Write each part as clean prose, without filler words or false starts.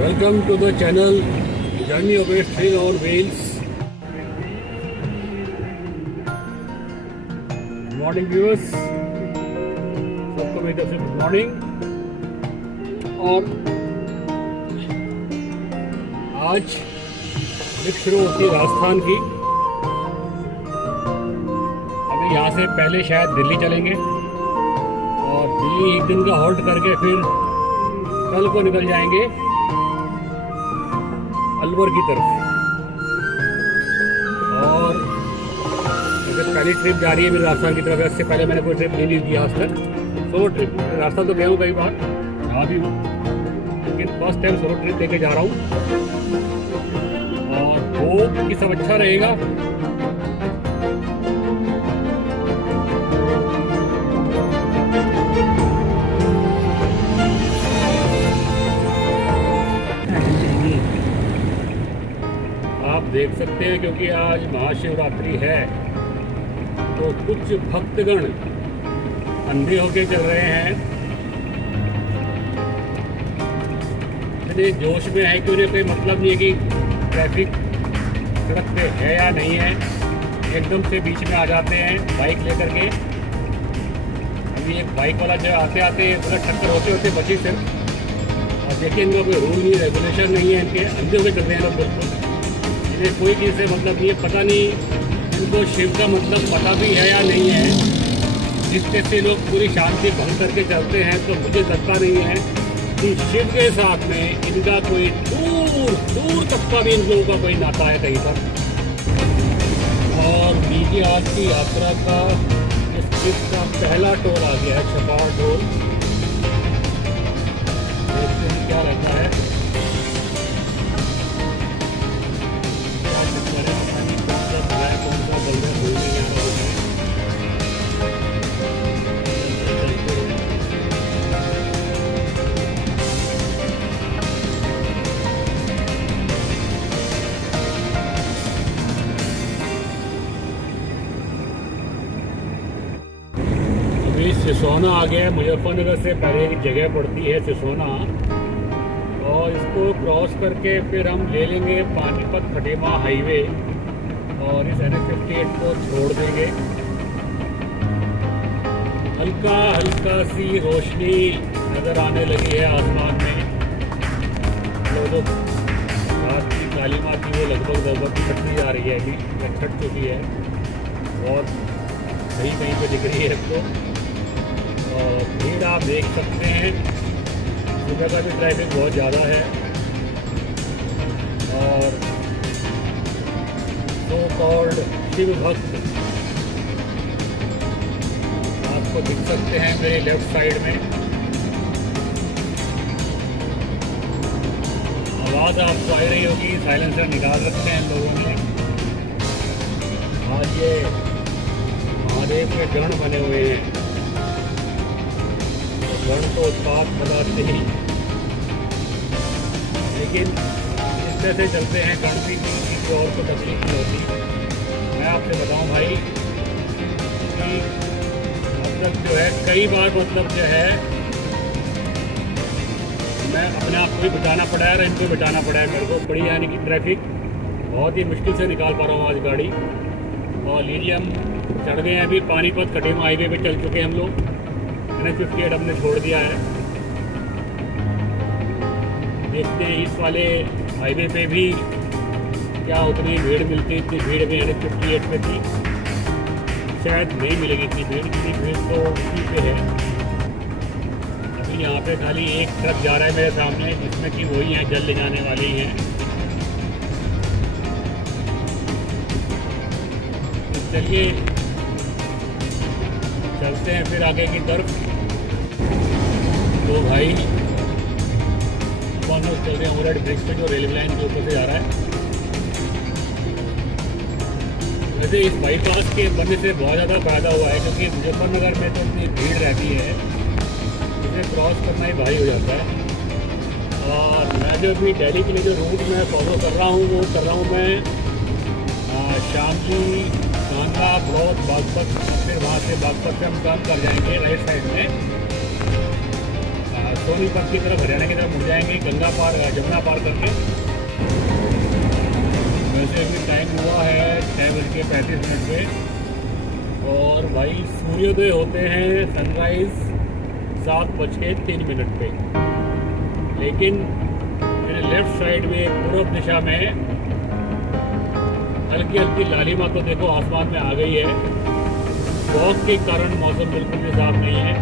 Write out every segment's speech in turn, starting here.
Welcome to the channel Journey of a Train on Wheels. Good morning viewers, सबको मेरी तरफ से good morning. और आज ट्रिप शुरू होती है राजस्थान की। अभी यहाँ से पहले शायद दिल्ली चलेंगे और दिल्ली एक दिन का हॉल्ट करके फिर कल को निकल जाएंगे अलवर की तरफ। और अगर पहली ट्रिप जा रही है मेरी राजस्थान की तरफ, इससे पहले मैंने कोई ट्रिप नहीं ली थी आज तक। सोलो ट्रिप, राजस्थान तो गया हूँ कई बार, जहाँ भी हूँ, लेकिन फर्स्ट टाइम सोलो ट्रिप लेके जा रहा हूँ। और होप कि सब अच्छा रहेगा। आप देख सकते हैं क्योंकि आज महाशिवरात्रि है तो कुछ भक्तगण अंधे होके चल रहे हैं। इतने जोश में है कि उन्हें कोई मतलब नहीं है कि ट्रैफिक सड़क पे है या नहीं है, एकदम से बीच में आ जाते हैं बाइक लेकर के। अभी एक बाइक वाला जो आते आते उधर टक्कर होते होते बची सिर्फ। और देखिए इनका कोई रूल नहीं, रेगुलेशन नहीं है, इनके अंधे होकर चल रहे हैं लोग बिल्कुल। इन्हें कोई चीज़ से मतलब नहीं है, पता नहीं इनको शिव का मतलब पता भी है या नहीं है, जिससे से लोग पूरी शांति भंग करके चलते हैं। तो मुझे लगता नहीं है कि शिव के साथ में इनका कोई दूर दूर तक का भी इन लोगों का कोई नाता है कहीं पर। और बीती आज की यात्रा का इस ट्रिप का पहला टोल आ गया है, छपार टोल। देखते हैं क्या रहता है। सिसोना आ गया है। मुजफ्फरनगर से पहले एक जगह पड़ती है सिसोना, और इसको क्रॉस करके फिर हम ले लेंगे पानीपत खटेमा हाईवे और इस NH-58 को छोड़ देंगे। हल्का हल्का सी रोशनी नज़र आने लगी है आसमान में। लोगों रात की काली माँ की वो लगभग छटती जा रही है, अभी छट चुकी है, बहुत कहीं कहीं पे दिख रही है इसको। और भीड़ आप देख सकते हैं, सुबह का भी ट्रैफिक बहुत ज़्यादा है। और सो कॉल्ड शिव भक्त आपको दिख सकते हैं मेरे लेफ्ट साइड में। आवाज़ आपको आ रही होगी, साइलेंसर निकाल रखते हैं लोगों ने। आज ये महादेव के गण बने हुए हैं, गण तो उत्पाद बनाते ही, लेकिन इस तरह से चलते हैं गण भी किसी और को तकलीफ नहीं होती। मैं आपसे बताऊं भाई कि मतलब जो है कई बार मतलब जो है मैं अपने आप को भी बचाना पड़ा है और इनको बचाना पड़ा है मेरे को बड़ी, यानी कि ट्रैफिक बहुत ही मुश्किल से निकाल पा रहा हूँ आज गाड़ी। और लीजिए हम चढ़ गए हैं, अभी पानीपत खटेमा हाईवे पे चल चुके हैं हम लोग। NH-58 हमने छोड़ दिया है। देखते हैं इस वाले हाईवे पे भी क्या उतनी भीड़ मिलती। इतनी भीड़ भी NH-58 में थी, शायद नहीं मिलेगी इतनी भीड़। इतनी भीड़ तो उसी पे है। अभी यहाँ पे खाली एक ट्रक जा रहा है मेरे सामने, जिसमें कि वही हैं जल ले जाने वाले ही हैं। तो चलिए चलते हैं फिर आगे की तरफ। तो भाई कौन चल रहे हैं ओवरहेड ब्रिज पे, जो रेलवे लाइन के ऊपर से जा रहा है। वैसे इस बाईपास के बनने से बहुत ज़्यादा फ़ायदा हुआ है, क्योंकि मुजफ्फरनगर में तो इतनी भीड़ रहती है, इसे क्रॉस करना ही भारी हो जाता है। और मैं जो अभी दिल्ली के लिए जो रूट मैं फॉलो कर रहा हूँ वो कर रहा हूँ मैं शामली, कांगड़ा, बड़ौद, बागपत, फिर वहाँ से बागपत से हम काम कर जाएंगे राइट साइड में सोनीपत की तरफ, हरियाणा की तरफ मुड़ जाएंगे, गंगा पार जमुना पार करके। वैसे अभी टाइम हुआ है 6:35 पे, और भाई सूर्योदय होते हैं सनराइज़ 7:03 पे। लेकिन मेरे लेफ्ट साइड में पूर्व दिशा में हल्की हल्की लालिमा तो देखो आसमान में आ गई है। फॉग के कारण मौसम बिल्कुल भी साफ नहीं है,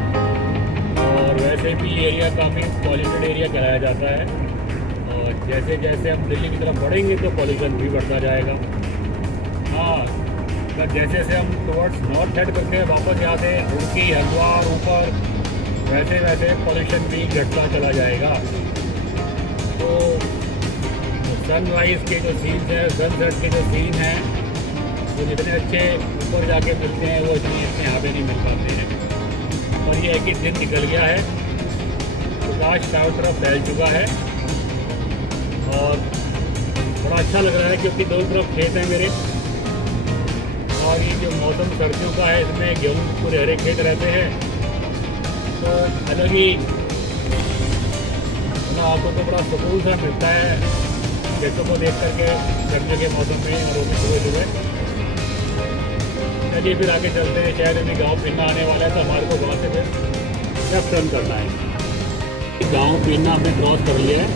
और वैसे भी ये एरिया काफ़ी पॉल्यूटेड एरिया कहलाया जाता है। और जैसे जैसे हम दिल्ली की तरफ बढ़ेंगे तो पॉल्यूशन भी बढ़ता जाएगा। हाँ, तो जैसे जैसे हम टुवर्ड्स नॉर्थ हेड करके वापस यहाँ से रुड़की हरिद्वार ऊपर, वैसे वैसे पॉल्यूशन भी घटता चला जाएगा। तो सनराइज़ के जो सीन हैं, सनसेट के जो सीन हैं, वो जितने अच्छे ऊपर जाके मिलते हैं वो इतने यहाँ पे नहीं मिल पाते हैं। और ये है कि दिन निकल गया है, प्रकाश चारों तरफ फैल चुका है, और बड़ा अच्छा लग रहा है क्योंकि दोनों तरफ खेत हैं मेरे। और ये जो मौसम सर्दियों का है, इसमें गेहूँ पूरे हरे खेत रहते हैं, तो अलग ही आपको तो बड़ा सुकून सा मिलता है खेतों को देख करके गर्मियों के मौसम में, और वो भी सुबह सुबह। चलिए फिर आगे चलते हैं, शायद अभी गाँव पीना आने वाला है, तो हमारे को वहाँ से फिर लेफ्ट टर्न करना है। गाँव पीना हमने क्रॉस कर लिया है,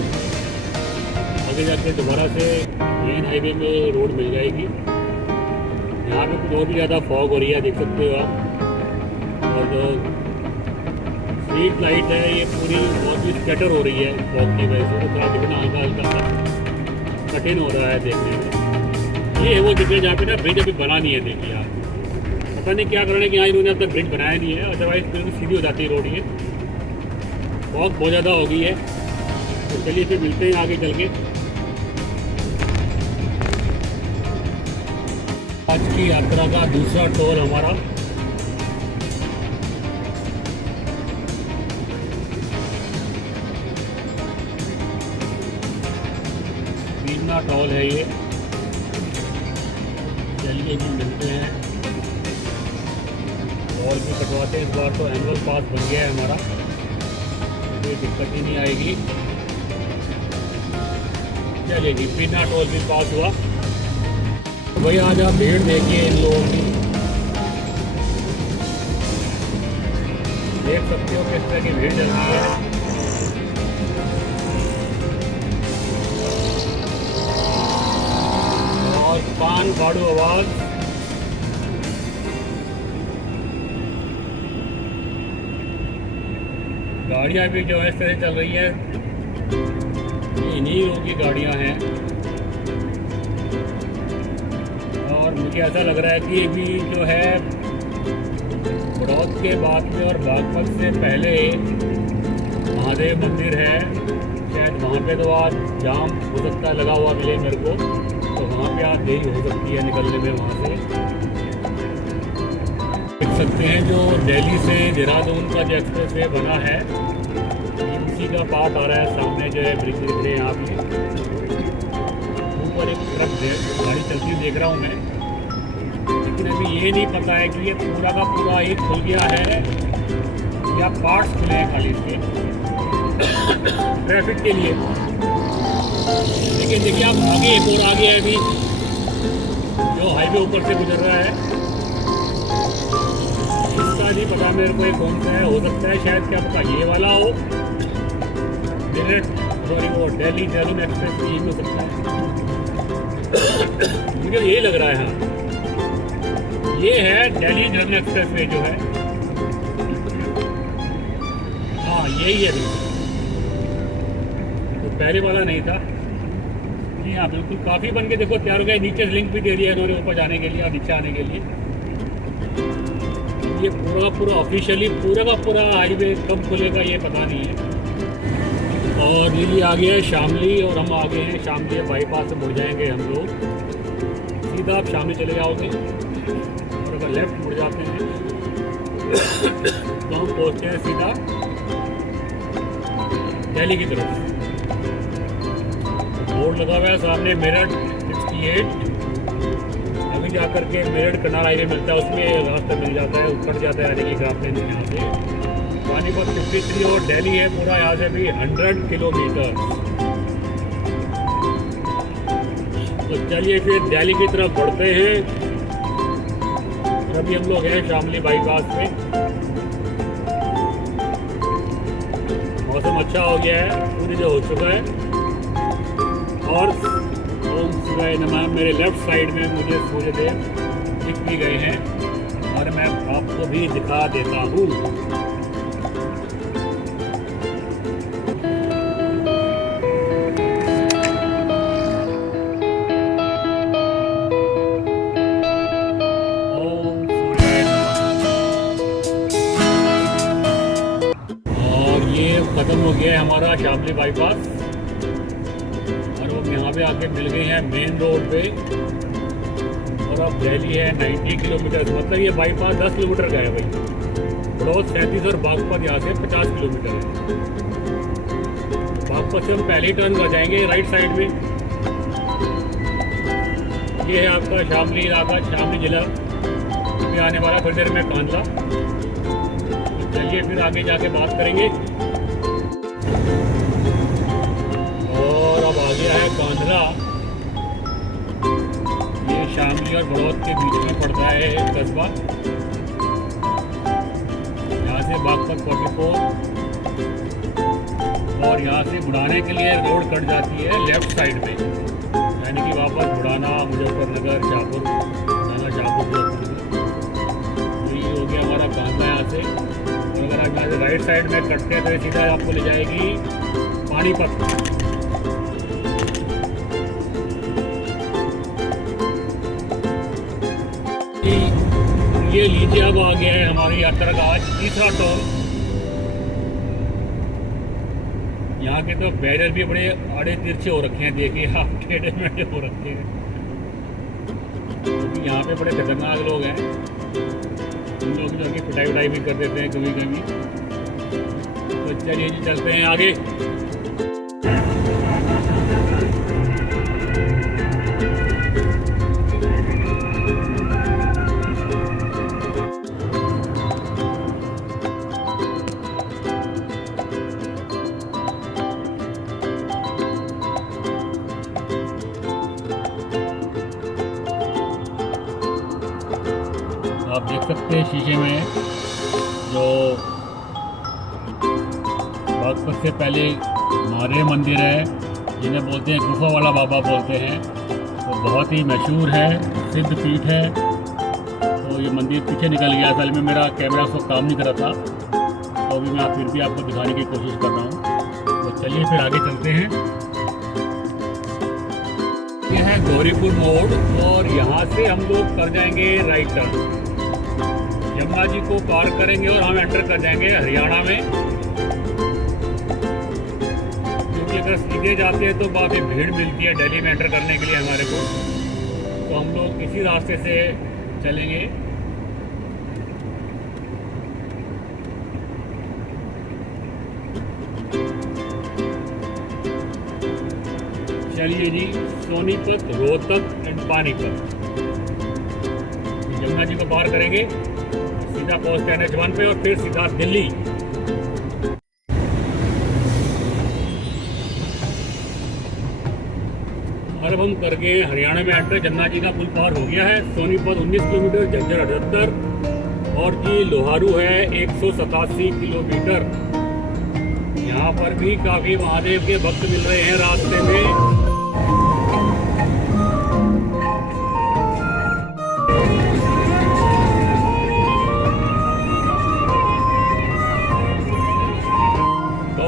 आगे जाके दोबारा से मेन हाईवे में रोड मिल जाएगी। यहाँ पे कुछ और भी ज़्यादा फॉग हो रही है, देख सकते हो आप। और जो स्ट्रीट लाइट है ये पूरी बहुत ही स्कैटर हो रही है फॉग की वजह से, तो थोड़ा दिखना हल्का हल्का सा कठिन हो रहा है देखने में। ये है वो जगह जहाँ पे ना ब्रिज अभी बना नहीं है। देखिए आप, पता नहीं क्या करने कि यहाँ इन्होंने अब तक ब्रिज बनाया नहीं है, अदरवाइज बिल्कुल सीधी हो जाती है रोड। ये फॉग बहुत ज़्यादा हो गई है, तो चलिए फिर मिलते हैं आगे चल के। आज की यात्रा का दूसरा टोल हमारा बीना टोल है ये। चलिए जी मिलते हैं, टोल भी कटवाते हैं। इस बार तो एनुअल पास बन गया है हमारा, कोई दिक्कत ही नहीं आएगी। चलिए जी, बीना टोल भी पास हुआ। वही आज आप भीड़ देखिए इन लोगों की, देख सकते हो किस तरह की भीड़ चल रही है। और पान फाड़ू आवाज, गाड़ियां भी जो है इस तरह चल रही है, इन्हीं लोगों की गाड़ियां हैं। और मुझे ऐसा लग रहा है कि ये भी जो है बड़ौद के बाद में और बागपत से पहले महादेव मंदिर है, शायद वहाँ पे तो आज जाम हो सकता है, लगा हुआ मिले मेरे को, तो वहाँ पे आज देरी हो सकती है निकलने में वहाँ से। देख सकते हैं जो दिल्ली से देहरादून का जो एक्सप्रेस वे बना है, उसी का पार्ट आ रहा है सामने, जो है ब्रिज दिख रहे हैं यहाँ पे। ऊपर एक ट्रक गाड़ी चलती हुई देख रहा हूँ मैं, लेकिन अभी ये नहीं पता है कि ये पूरा का पूरा ही खुल गया है या पार्ट्स खुले हैं खाली इसके ट्रैफिक के लिए। लेकिन देखिए आप आगे एक और आगे है अभी, जो हाईवे ऊपर से गुजर रहा है, इसका नहीं पता मेरे को ये कौन सा है। हो सकता है शायद, क्या पता ये वाला हो, सॉरी वो दिल्ली देहरादून एक्सप्रेस ये हो सकता है। मुझे यही लग रहा है। हाँ, ये है दिल्ली देहरादून एक्सप्रेस वे जो है, हाँ यही है बिल्कुल, तो पहले वाला नहीं था। जी हाँ बिल्कुल, काफ़ी बन के देखो तैयार हो गए। नीचे लिंक भी दे दिया इन्होंने ऊपर जाने के लिए और नीचे आने के लिए। ये पूरा ऑफिशियली पूरा का पूरा हाईवे कब खुलेगा ये पता नहीं है। और ये आ गया है शामली, और हम आ गए हैं शामली बाईपास से मुड़ जाएंगे हम लोग। सीधा आप शामली चले जाओगे, और अगर लेफ्ट मुड़ जाते हैं तो हम पहुँचते हैं सीधा दिल्ली की तरफ। बोर्ड लगा हुआ है सामने, मेरठ 68। अभी जाकर के मेरठ करनाल हाईवे मिलता है, उसमें रास्ता मिल जाता है, ऊपर जाता है यानी कि ग्राफ लेन यहाँ से। पानीपत 53 और दिल्ली है पूरा यहाँ से भी 100 किलोमीटर। तो चलिए फिर दिल्ली की तरफ बढ़ते हैं। अभी हम लोग हैं शामली बाईपास पे। मौसम अच्छा हो गया है, सूर्य हो चुका है। और ओम शिवाय नमः, मेरे लेफ्ट साइड में मुझे सूर्यदेव दिख भी गए हैं और मैं आपको भी दिखा देता हूँ। ओम सूर्य और ये खत्म हो गया है हमारा शामली बाईपास और अब यहाँ पे आके मिल गए हैं मेन रोड पे। और अब दिल्ली है 90 किलोमीटर, मतलब ये बाईपास 10 किलोमीटर का है भाई। बड़ौद 37 और बागपत यहाँ से 50 किलोमीटर है। बागपत से हम पहले ही टर्न कर जाएंगे राइट साइड में। ये है आपका शामली इलाका, शामली जिला में आने वाला, थोड़ी देर में कांधला। तो चलिए फिर आगे जाके बात करेंगे। और अब आ गया है कांधला। शामली और बड़ौद के बीच में पड़ता है एक कस्बा। यहाँ से बागपत 44 और यहाँ से बुढ़ाने के लिए रोड कट जाती है लेफ्ट साइड में, यानी कि वापस बुढ़ाना, मुजफ्फरनगर, शाहपुर, यही हो गया हमारा कांधला यहाँ से। और अगर आप यहाँ से राइट साइड में कटते हैं तो सीधा आपको ले जाएगी पानीपत। ये लीजिए अब आ गया है हमारी यात्रा का आज तीसरा टोल। यहाँ के तो बैरियर भी बड़े आड़े तिरछे हो रखे हैं, देखिए आप, टेढ़े मेढ़े हो रखे हैं क्योंकि यहाँ पे बड़े खतरनाक लोग हैं। उन लोग जो कि पिटाई भी कर देते हैं कभी कभी। तो चलिए जी चलते हैं आगे। आप देख सकते हैं शीशे में जो बागपत से पहले महादेव मंदिर है, जिन्हें बोलते हैं गुफा वाला बाबा बोलते हैं। तो बहुत ही मशहूर है, सिद्ध पीठ है। तो ये मंदिर पीछे निकल गया, असल में मेरा कैमरा उस वक्त काम नहीं कर रहा था, तो अभी मैं फिर भी आपको दिखाने की कोशिश कर रहा हूँ। तो चलिए फिर आगे चलते हैं। यह है गौरीपुर मोड़ और यहाँ से हम लोग कर जाएंगे राइट टर्न। यमुना जी को पार करेंगे और हम एंटर कर जाएंगे हरियाणा में, क्योंकि अगर सीधे जाते हैं तो काफ़ी भीड़ मिलती है दिल्ली में एंटर करने के लिए हमारे को। तो हम लोग इसी रास्ते से चलेंगे। चलिए जी, सोनीपत, रोहतक एंड पानीपत। यमुना जी को पार करेंगे, सीधा पहुंचते हैं NH1 पे और फिर सीधा दिल्ली। और अब हम कर गए हरियाणा में एंटर। यमुना जी का पुल पार हो गया है। सोनीपत 19 किलोमीटर, झज्जर 78 और जी लोहारू है 187 किलोमीटर। यहाँ पर भी काफी महादेव के भक्त मिल रहे हैं रास्ते में।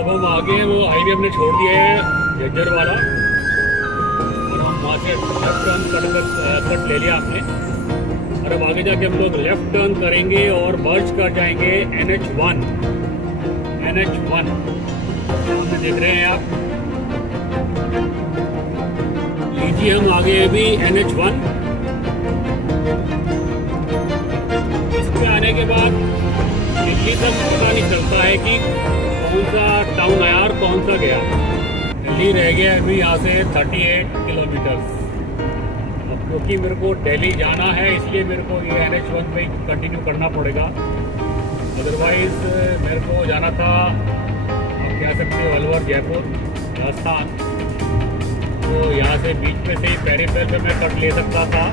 हम आगे वो हाईवे हमने छोड़ दिया है झज्जर वाला और हम वहाँ से लेफ्ट टर्न कट ले लिया आपने। और अब आगे जाके हम लोग लेफ्ट टर्न करेंगे और मर्ज कर जाएंगे NH1। सामने देख रहे हैं आप, लीजिए हम आगे अभी NH1। इस पे आने के बाद दिल्ली तक पता नहीं चलता है कि कौन सा टाउन आया और कौन सा गया। दिल्ली रह गया अभी यहाँ से 38 किलोमीटर। अब क्योंकि मेरे को दिल्ली जाना है इसलिए मेरे को ये NH1 पे कंटिन्यू करना पड़ेगा। अदरवाइज़ मेरे को जाना था, आप कह सकते हो, अलवर जयपुर राजस्थान। तो यहाँ से बीच में से ही पेरीफेरल पे मैं कट ले सकता था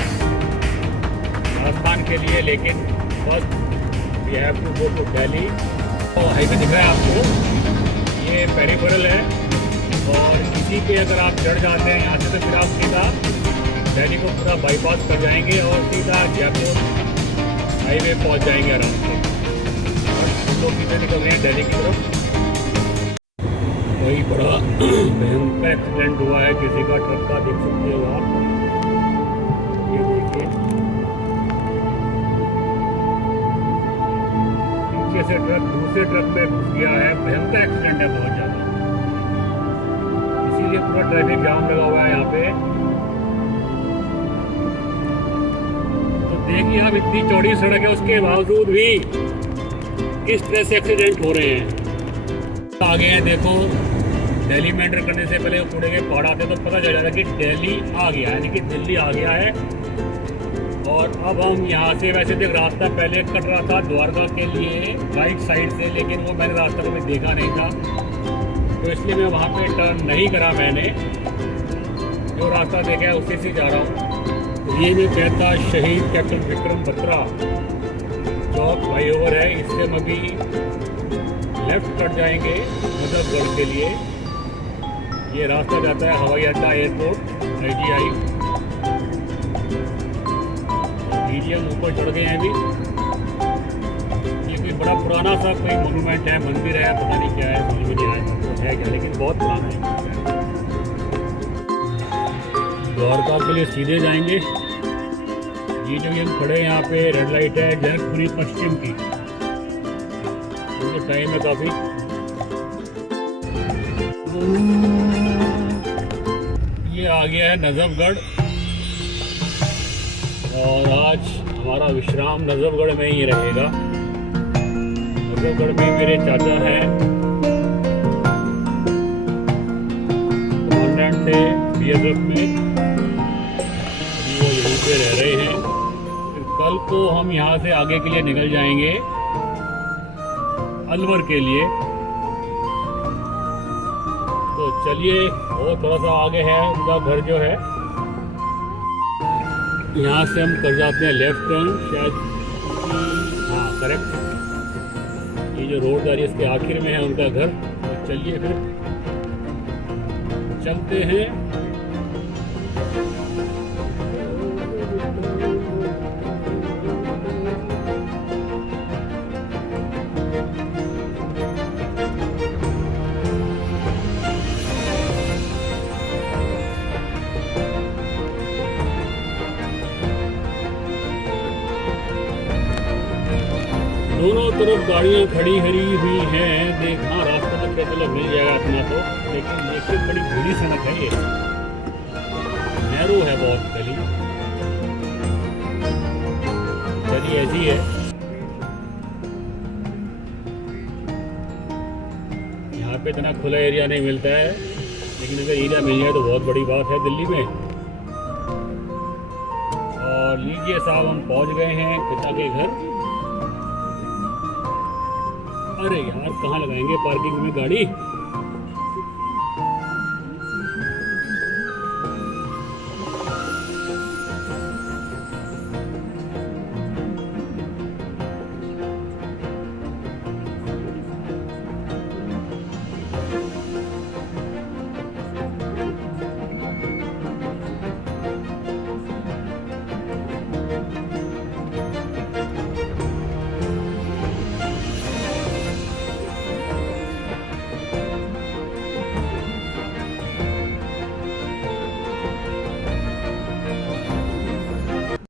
राजस्थान के लिए, लेकिन first we have to go to Delhi. तो हाईवे दिख रहा है आपको, ये पेरीफेरल है, और इसी पे अगर आप चढ़ जाते हैं यहाँ से तो फिर आप सीधा दिल्ली को पूरा बाईपास कर जाएंगे और सीधा जयपुर हाईवे पहुँच जाएंगे आराम से। हम लोग सीधे निकल रहे हैं दिल्ली की तरफ। वही बड़ा भयंकर एक्सीडेंट हुआ है किसी का, ट्रक का, देख सकते हो आप, ये देखिए पीछे से ट्रक दूसरे ट्रक में घुस गया है। भयंकर एक्सीडेंट है, बहुत ज़्यादा, इसीलिए पूरा ट्रैफिक जाम लगा हुआ है यहाँ पे। तो देखिए आप, इतनी चौड़ी सड़क है उसके बावजूद भी किस तरह से एक्सीडेंट हो रहे हैं। आगे हैं, देखो दिल्ली में एंटर करने से पहले कूड़े के पहाड़ आते तो पता चल जाता कि दिल्ली आ गया, यानी कि दिल्ली आ गया है। और अब हम यहाँ से, वैसे तो रास्ता पहले कट रहा था द्वारका के लिए राइट साइड से, लेकिन वो मैंने रास्ता कभी देखा नहीं था, तो इसलिए मैं वहाँ पे टर्न नहीं करा। मैंने जो रास्ता देखा है उसी से जा रहा हूँ। ये भी कहता शहीद कैप्टन विक्रम बत्रा चौक फ्लाईओवर है, इससे हम अभी लेफ्ट कट जाएंगे नजफगढ़ के लिए। ये रास्ता जाता है हवाई अड्डा, एयरपोर्ट, IGI। हम ऊपर चढ़ गए हैं अभी। ये कोई बड़ा पुराना सा कोई मोनूमेंट है, मंदिर है, पता नहीं क्या है, समझ में नहीं आया तो है क्या, लेकिन बहुत पुराना है। द्वारका के लिए सीधे जाएंगे। ये जो हम खड़े हैं यहाँ पे, रेड लाइट है जनकपुरी पश्चिम की, टाइम है काफ़ी। ये आ गया है नजफगढ़, और आज हमारा विश्राम नजफगढ़ में ही रहेगा। नजफगढ़ में मेरे चाचा हैं, कमांडेंट थे BSF में, वो यहीं पे रह रहे हैं। फिर कल को हम यहाँ से आगे के लिए निकल जाएंगे अलवर के लिए। तो चलिए, वो थोड़ा सा आगे है उनका घर जो है, यहाँ से हम कर जाते हैं लेफ्ट टर्न शायद, हाँ करेक्ट। ये जो रोड जा रही है इसके आखिर में है उनका घर। तो चलिए फिर चलते हैं। दोनों तरफ गाड़ियाँ खड़ी हरी हुई हैं। देख, हाँ रास्ते में क्या चलो मिल जाएगा इतना तो, लेकिन देखिए बड़ी बुरी सड़क है, ये नैरो है बहुत गली। चलिए ऐसी है, यहाँ पे इतना खुला एरिया नहीं मिलता है, लेकिन अगर एरिया मिल जाए तो बहुत बड़ी बात है दिल्ली में। और लीजिए साहब, हम पहुँच गए हैं पिता के घर। अरे यार, कहाँ लगाएंगे पार्किंग में गाड़ी।